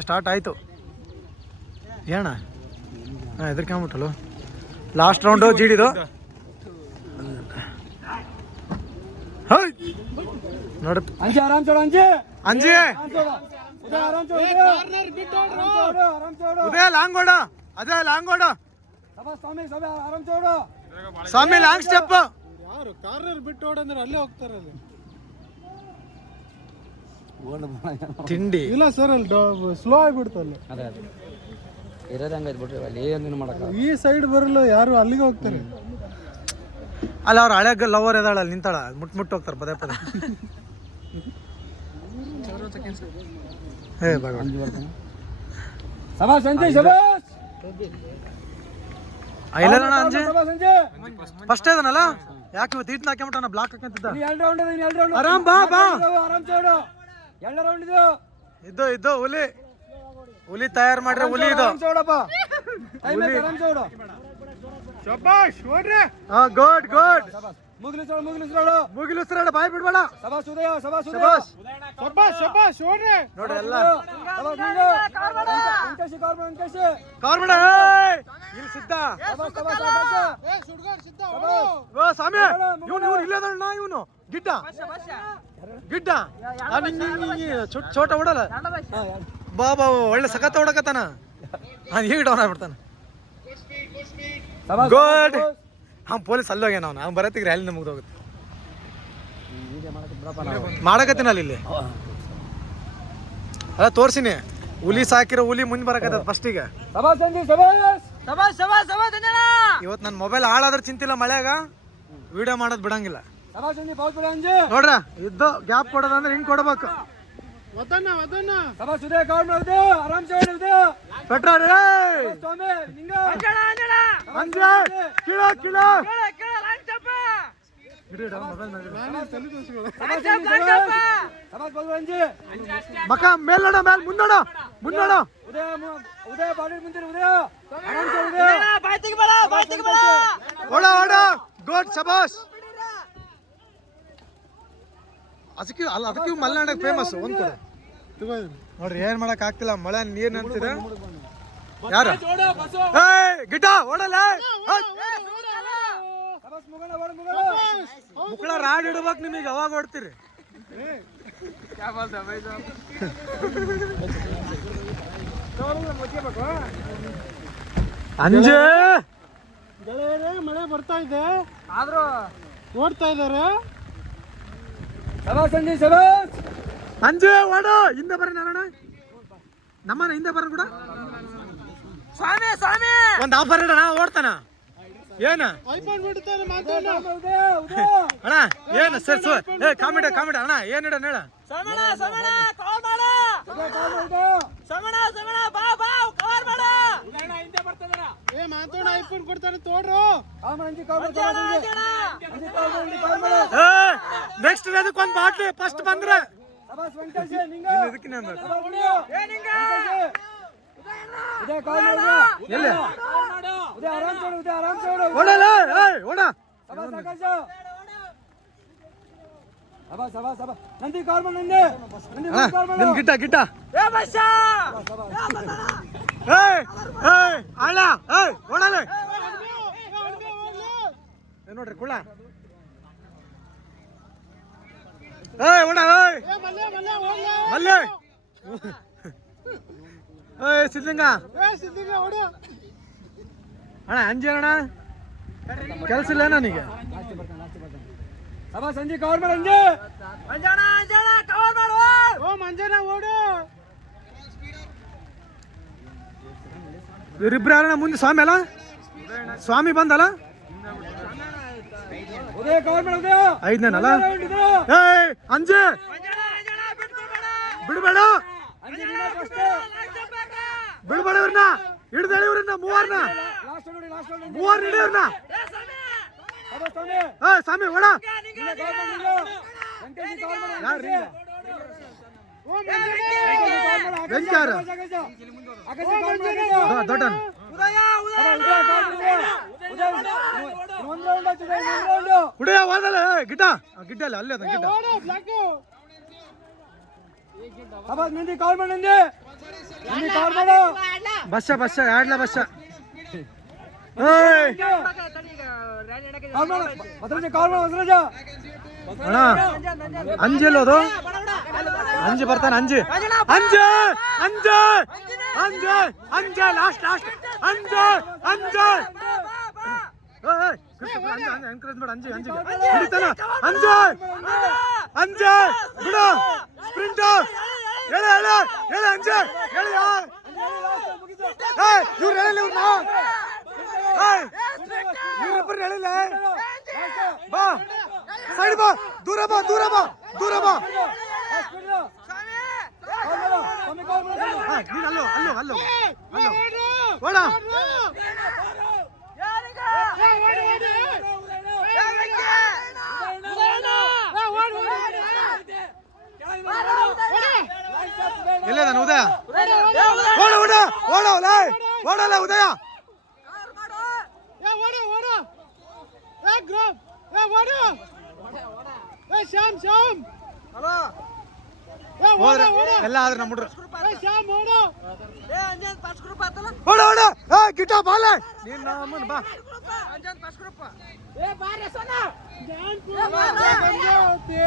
start ಆಯ್ತು ಏನ ಹೆದರ್ಕೊಂಬಿಟ್ಟಲು last round ಜೀಡಿದು ನೋಡ ಅಂಜಿ ಉದಯ ಲಾಂಗ್ ಓಡ ಅದೇ ಲಾಂಗ್ ಓಡ ಸ್ವಾಮಿ ಲಾಂಗ್ ಸ್ಟೆಪ್ ಯಾರು ಕಾರ್ನರ್ ಬಿಟ್ಟು ಓಡಂದ್ರೆ ಅಲ್ಲೇ ಹೋಗ್ತಾರಲ್ಲ ತಿಂಡಿ ಇಲ್ಲ ಸರ್ ಅಲ್ಲಿ ಸ್ಲೋ ಆಗಿಬಿಡ್ತಲ್ಲ ಈ ಸೈಡ್ ಬರಲ್ಲ ಯಾರು ಅಲ್ಲಿಗೆ ಹೋಗ್ತಾರೆ ಅಲ್ಲ ಅವ್ರ ಹಳೆ ಲವರ್ ಎದಾಳ ಅಲ್ಲಿ ನಿಂತಾಳ ಮುಟ್ಟು ಹೋಗ್ತಾರೆ ಪದೇ ಪದೇ ಹೇ ಭಗವಾನ್ ಐಲಣ್ಣ ಅಂಜೆ ಫಸ್ಟ್ ಇದನಲ್ಲ ಯಾಕೆ ಇವತ್ತು ಈಟ್ನ ಹಾಕ್ಯಬಿಟ್ಟ ಬ್ಲಾಕ್ ಹಾಕಂತಿದ್ದ ಆರಾಮ್ ಬಾ ಇದ್ದು ಹುಲಿ ತಯಾರು ಮಾಡ್ರೆ ಹುಲಿ ಇದು ಗುಡ್ ಮುಗಿಲಿಸ್ರಾಡ ಬಾಯ್ ಬಿಡ್ಬೇಡ ನೋಡಿ ಎಲ್ಲ ಇಲ್ಲಿ ಸಿದ್ಧ ಸ್ವಾಮಿ ಇವನು ಇಲ್ಲದಣ್ಣ ಇವನು ಗಿಡ್ಡ ಚೋಟ ಓಡಲ್ಲ ಬಾ ಒಳ್ಳೆ ಸಖತ್ ಹೊಡಕತ್ತಾನ ಹೀಗೆ ಡೌನ್ ಆಗ್ಬಿಡ್ತಾನ ಗುಡ್ ಪೊಲೀಸ್ ಅಲ್ಲೋಗ್ಯಾನ ಅವ್ನು ಬರತ್ತಿಗೆ ರ್ಯಾಲಿ ನಮ್ಗೆ ಹೋಗುತ್ತೆ ಮಾಡಕತ್ತೀನಿ ಅಲ್ಲಿ ಅಲ್ಲ ತೋರ್ಸಿನಿ ಹುಲಿ ಸಾಕಿರೋ ಹುಲಿ ಮುಂದೆ ಬರಕತ್ತ ಫಸ್ಟಿಗೆ ಇವತ್ತು ನನ್ನ ಮೊಬೈಲ್ ಹಾಳಾದ್ರೆ ಚಿಂತಿಲ್ಲ ಮಳೆಯಾಗ ವಿಡಿಯೋ ಮಾಡೋದು ಬಿಡಂಗಿಲ್ಲ ನೋಡ್ರ ಇದ್ದು ಗ್ಯಾಪ್ ಕೊಡೋದಂದ್ರೆ ಹಿಂಗ್ ಕೊಡ್ಬೇಕು ಮಕ ಮೇಲ್ನೋಡ ಮೇಲ್ ಮುನ್ನೋಡ ಓಡ ಗುಡ್ ಶಬಾಷ್ ಅದಕ್ಕೆ ಮಲೆನಾಡಕ್ಕೆ ಫೇಮಸ್ ಒಂದ್ ಕಡೆ ನೋಡ್ರಿ ಏನ್ ಮಾಡಕ್ ಆಗ್ತಿಲ್ಲ ಮಳೆ ನೀರ್ ನಿಂತಿದೆ ಯಾರು ಗಿಡ್ಡ ಓಡಲ್ಲ ಮುಕ್ಕಳ ರಾಡ್ ಇಡ್ಬೇಕು ನಿಮಗೆ ಅವಾಗ ಓಡ್ತೀರಿ ಅಂಜೆ ಮಳೆ ಬರ್ತಾ ಇದೆ ಆದ್ರೂ ಓಡ್ತಾ ಇದಾರೆ ಅಂಜೆ ಓಡು ಹಿಂದೆ ಬರ್ರಿ ನಾರಾಯಣ ನಮ್ಮನ ಹಿಂದೆ ಬರ್ರಿ ಕೂಡ ಒಂದ್ ಆಫರ್ ಇಡಣ ಓಡ್ತಾನ ಏನ ಅಣ್ಣ ಏನ ಸರ್ ಕಾಮಿಡಿ ಅಣ್ಣ ಏನ್ ಇಡ ಹೇಳ ನೆಕ್ಸ್ಟ್ ಅದಕ್ಕೆ ಒಂದ್ ಬಾಟ್ಲಿ ಫಸ್ಟ್ ಬಂದ್ರೆ ಗಿಟ್ಟ ನೋಡ್ರಿ ಕುಳ ಮಲ್ಲೆ ಸಿದ್ಲಿಂಗ ಅಣ್ಣ ಅಂಜಿ ಅಣ್ಣ ಕೆಲ್ಸ ಇಲ್ಲ ನನಗೆ ಸಂಜೆ ಕವರ್ ಮಾಡಿ ಮಂಜಾನ ಓಡು ಇವರಿಬ್ರು ಯಾರಣ್ಣ ಮುಂದೆ ಸ್ವಾಮಿ ಅಲ್ಲ ಸ್ವಾಮಿ ಬಂದಲ್ಲ ಐದನೇನಲ್ಲ ಅಂಜೆ ಬಿಡ್ಬೇಡ ಇವ್ರನ್ನ ಹಿಡ್ದೇಳಿ ಇವ್ರನ್ನ ಮೂವರ್ನ ಹಿಡಿಯವ್ರನ್ನ ಸ್ವಾಮಿ ಓಡ ವೆಂಚಾರ ದೊಡ್ಡನ್ ಕುಡಿಯ ಹೋದಲ್ಲ ಗಿಡ್ಡ ಅಲ್ಲೇ ಗಿಡ್ಡ ಬಸ್ಸ ಆಡ್ಲ ಬಸ್ಸ ಅಣ್ಣ ಅಂಜೆಲ್ಲೋದು ಅಂಜು ಬರ್ತಾನೆ ಅಂಜು ಅಂಜು ಅಂಜು ಅಂಜು ಅಂಜು ಲಾಸ್ಟ್ ಅಂಜು ಅಂಜು ಎನ್ಕರೇಜ್ ಮಾಡು ಅಂಜು ಅಂಜು ಹಿಡಿತಾನ ಅಂಜು ಅಂಜು ಬಿಡು ಸ್ಪ್ರಿಂಟ್ ಹೇಳ ಹೇಳ ಹೇಳ ಅಂಜು ಹೇಳ ಇವ್ರು ಹೇಳಿಲ್ಲ ಇವ್ರಿಬ್ಬರು ಹೇಳಿಲ್ಲ ಬಾ ಸೈಡ್ ಬಾ ದೂರ ಬಾ ದೂರ ಬಾ ದೂರ ಬಾ ನೀನು ಅಲ್ಲೋ ಅಲ್ಲೋ ಅಲ್ಲೋ ಅಲ್ಲೋ ಓಡ ಎಲ್ಲ ನಾನು ಉದಯ ಓಡ ಓಡ ಓಡಲ್ಲ ಓಡಲ್ಲ ಉದಯ ಎಲ್ಲ ಆದ್ರೆ ನಮ್ಮ ಓಡ ಓಡ ಗಿಟ್ಟ ಬಾಲ ನೀನ್ ಬಾ